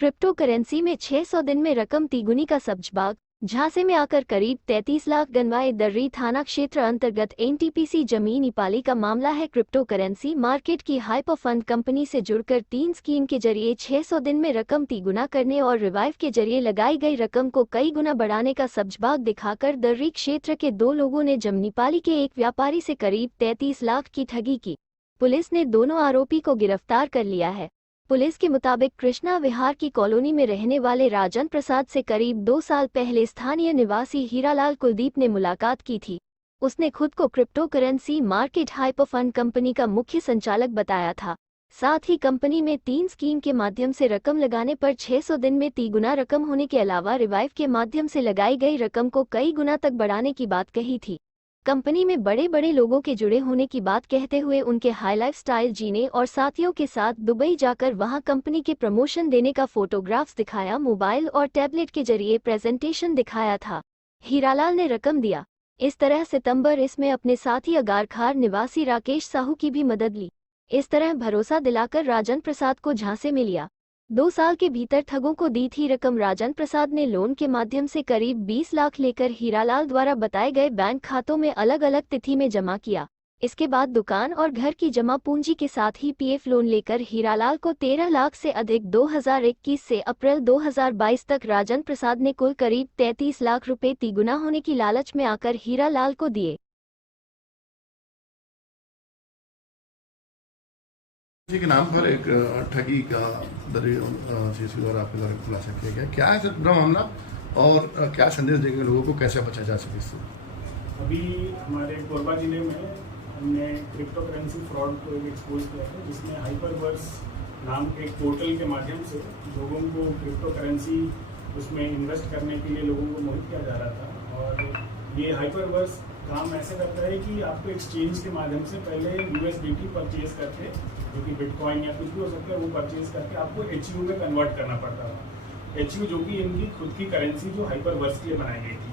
Crypto currency में 600 दिन में रकम तिगुनी का सब्जबाग। झांसे में आकर करीब 33 लाख गनवाए। दर्री थाना क्षेत्र अंतर्गत एनटीपीसी जमीन इपाली का मामला है। क्रिप्टो करेंसी मार्केट की हाइपर फंड कंपनी से जुड़कर 3 स्कीम के जरिए 600 दिन में रकम तिगुना करने और रिवाइव के जरिए लगाई गई रकम को कई गुना बढ़ाने का सब्जबाग दिखाकर दर्री क्षेत्र के 2 लोगों ने जमनीपाली के एक व्यापारी से करीब 33 लाख की ठगी की। पुलिस ने दोनों आरोपी को गिरफ्तार कर लिया है। पुलिस के मुताबिक कृष्णा विहार की कॉलोनी में रहने वाले राजन प्रसाद से करीब 2 साल पहले स्थानीय निवासी हीरालाल कुलदीप ने मुलाकात की थी। उसने खुद को crypto currency market hyper fund company का मुख्य संचालक बताया था। साथ ही कंपनी में 3 स्कीम के माध्यम से रकम लगाने पर 600 दिन में तिगुना रकम होने के अलावा रिवाइव के माध्यम से लगाई गई रकम को कई गुना तक बढ़ाने की बात कही थी। कंपनी में बड़े बड़े लोगों के जुड़े होने की बात कहते हुए उनके हाई लाइफ स्टाइल जीने और साथियों के साथ दुबई जाकर वहां कंपनी के प्रमोशन देने का फोटोग्राफ्स दिखाया, मोबाइल और टैबलेट के जरिए प्रेजेंटेशन दिखाया था। हीरालाल ने रकम दिया। इस तरह सितंबर इसमें अपने साथी अगारखार निवासी राकेश साहू की भी मदद ली। इस तरह भरोसा दिलाकर राजन प्रसाद को झांसे में लिया। 2 साल के भीतर ठगों को दी थी रकम। राजन प्रसाद ने लोन के माध्यम से करीब 20 लाख लेकर हीरालाल द्वारा बताए गए बैंक खातों में अलग अलग तिथि में जमा किया। इसके बाद दुकान और घर की जमा पूंजी के साथ ही पीएफ लोन लेकर हीरालाल को 13 लाख से अधिक 2021 से अप्रैल 2022 तक राजन प्रसाद ने कुल करीब 33 लाख रुपए तिगुना होने की लालच में आकर हीरालाल को दिए। जी के नाम पर एक ठगी का दर्री सीसी द्वारा आपके द्वारा खुलासा किया गया। क्या है सर पूरा मामला और क्या संदेश देंगे लोगों को, कैसे बचा जा सके इससे? अभी हमारे कोरबा जिले में हमने क्रिप्टो करेंसी फ्रॉड को एक एक्सपोज किया था, जिसमें हाइपरवर्स नाम के एक पोर्टल के माध्यम से लोगों को क्रिप्टो करेंसी उसमें इन्वेस्ट करने के लिए लोगों को मोहित किया जा रहा था। और ये हाइपरवर्स काम ऐसे करता है कि आपको एक्सचेंज के माध्यम से पहले USDT परचेज करके, जो कि बिटकॉइन या कुछ भी हो सकता है, वो परचेज करके आपको HU में कन्वर्ट करना पड़ता था। HU जो कि इनकी खुद की करेंसी जो हाइपरवर्स के लिए बनाई गई थी।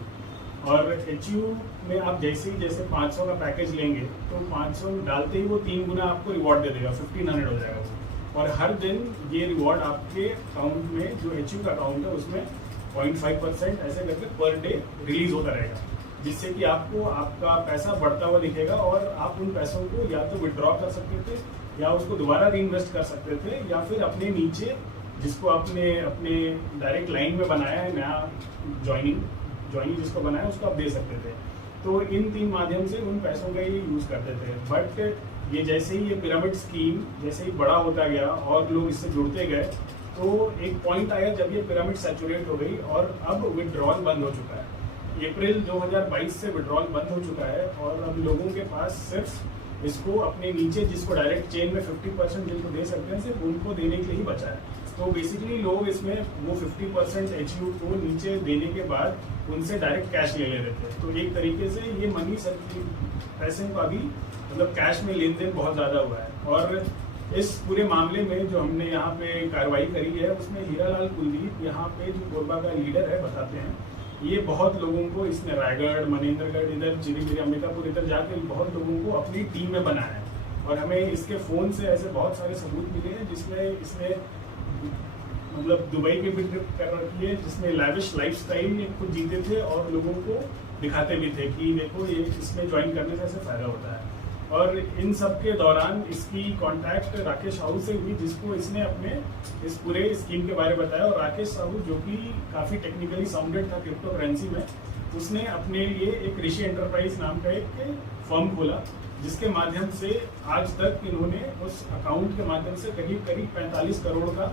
और HU में आप जैसे 500 का पैकेज लेंगे तो 500 डालते ही वो 3 गुना आपको रिवॉर्ड दे देगा, 1500 हो जाएगा वो। और हर दिन ये रिवॉर्ड आपके अकाउंट में, जो HU का अकाउंट है उसमें 0.5% ऐसे करके पर डे रिलीज होता रहेगा, जिससे कि आपको आपका पैसा बढ़ता हुआ दिखेगा और आप उन पैसों को या तो विड्रॉ कर सकते थे या उसको दोबारा री इन्वेस्ट कर सकते थे, या फिर अपने नीचे जिसको आपने अपने डायरेक्ट लाइन में बनाया है, नया ज्वाइनिंग जिसको बनाया है, उसको आप दे सकते थे। तो इन 3 माध्यम से उन पैसों का ये यूज़ करते थे। बट ये जैसे ही ये पिरामिड स्कीम जैसे ही बड़ा होता गया और लोग इससे जुड़ते गए, तो एक पॉइंट आया जब ये पिरामिड सैचुरेट हो गई और अब विड्रॉल बंद हो चुका है। अप्रैल 2022 से विड्रॉल बंद हो चुका है और अब लोगों के पास सिर्फ इसको अपने नीचे, जिसको डायरेक्ट चेन में 50% जिनको दे सकते हैं, सिर्फ उनको देने के लिए ही बचा है। तो बेसिकली लोग इसमें वो 50% HU को नीचे देने के बाद उनसे डायरेक्ट कैश ले लेते थे। तो एक तरीके से ये मनी पैसे का भी मतलब कैश में लेन देन बहुत ज़्यादा हुआ है। और इस पूरे मामले में जो हमने यहाँ पे कार्रवाई करी है, उसमें हीरालाल कुलदीप यहाँ पे जो कोरबा का लीडर है, बताते हैं ये बहुत लोगों को, इसने रायगढ़, मनेंद्रगढ़, इधर चिरीमिरी, अंबिकापुर, इधर जाके बहुत लोगों को अपनी टीम में बनाया है। और हमें इसके फ़ोन से ऐसे बहुत सारे सबूत मिले हैं जिसमें इसने मतलब दुबई की भी ट्रिप कर रखी है, जिसमें लैविश लाइफस्टाइल खुद जीते थे और लोगों को दिखाते भी थे कि देखो ये इसमें ज्वाइन करने से ऐसे फ़ायदा होता है। और इन सब के दौरान इसकी कांटेक्ट राकेश साहू से हुई, जिसको इसने अपने इस पूरे स्कीम के बारे में बताया। और राकेश साहू जो कि काफ़ी टेक्निकली साउंडेड था क्रिप्टो करेंसी में, उसने अपने लिए एक ऋषि एंटरप्राइज नाम का एक फर्म खोला, जिसके माध्यम से आज तक इन्होंने उस अकाउंट के माध्यम से करीब 45 करोड़ का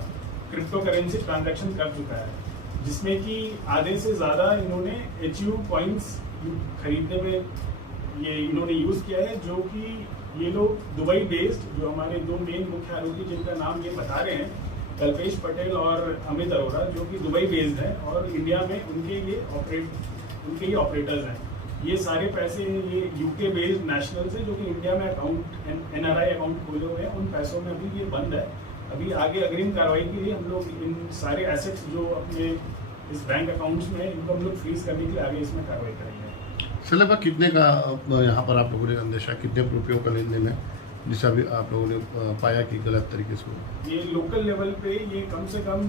क्रिप्टो करेंसी ट्रांजैक्शन कर चुका है, जिसमें कि आधे से ज़्यादा इन्होंने HU कॉइन्स खरीदने में ये इन्होंने यूज़ किया है। जो कि ये लोग दुबई बेस्ड, जो हमारे 2 मेन मुख्य आरोपी जिनका नाम ये बता रहे हैं, कल्पेश पटेल और अमित अरोड़ा, जो कि दुबई बेस्ड हैं और इंडिया में उनके ये ऑपरेटर्स हैं। ये सारे पैसे ये UK बेस्ड नेशनल से, जो कि इंडिया में अकाउंट NRI अकाउंट खोले हुए हैं, उन पैसों में अभी ये बंद है। अभी आगे अग्रिम कार्रवाई के लिए हम लोग इन सारे एसेट्स जो अपने इस बैंक अकाउंट्स में, इनको हम लोग फ्रीज करने के लिए आगे इसमें कार्रवाई करेंगे। सर लगभग कितने का यहाँ पर आप लोगों ने अंदेशा, कितने रुपयों का लेन देन है जिससे अभी आप लोगों ने पाया कि गलत तरीके से? ये लोकल लेवल पे ये कम से कम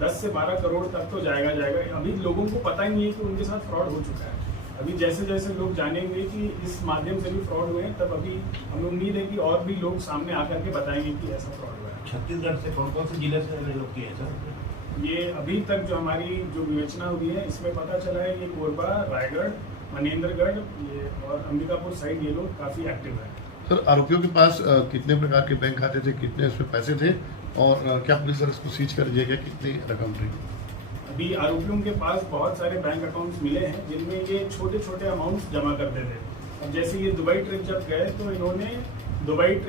10 से 12 करोड़ तक तो जाएगा। अभी लोगों को पता ही नहीं है कि उनके साथ फ्रॉड हो चुका है। अभी जैसे जैसे लोग जानेंगे कि इस माध्यम से भी फ्रॉड हुए हैं, तब अभी हमें उम्मीद है कि और भी लोग सामने आकर के बताएंगे कि ऐसा फ्रॉड हुआ है। छत्तीसगढ़ से कौन कौन से जिले से लोग किए हैं सर? ये अभी तक जो हमारी जो विवेचना हुई है इसमें पता चला है ये कोरबा, रायगढ़, मनेंद्रगढ़ ये और अंबिकापुर साइड ये लोग काफ़ी एक्टिव है। सर आरोपियों के पास कितने प्रकार के बैंक खाते थे, कितने उसमें पैसे थे और क्या पुलिस सर इसको सीज कर दिया गया, कितनी रकम थी? अभी आरोपियों के पास बहुत सारे बैंक अकाउंट्स मिले हैं जिनमें ये छोटे छोटे अमाउंट्स जमा करते थे। अब जैसे ये दुबई ट्रिप जब गए तो इन्होंने दुबई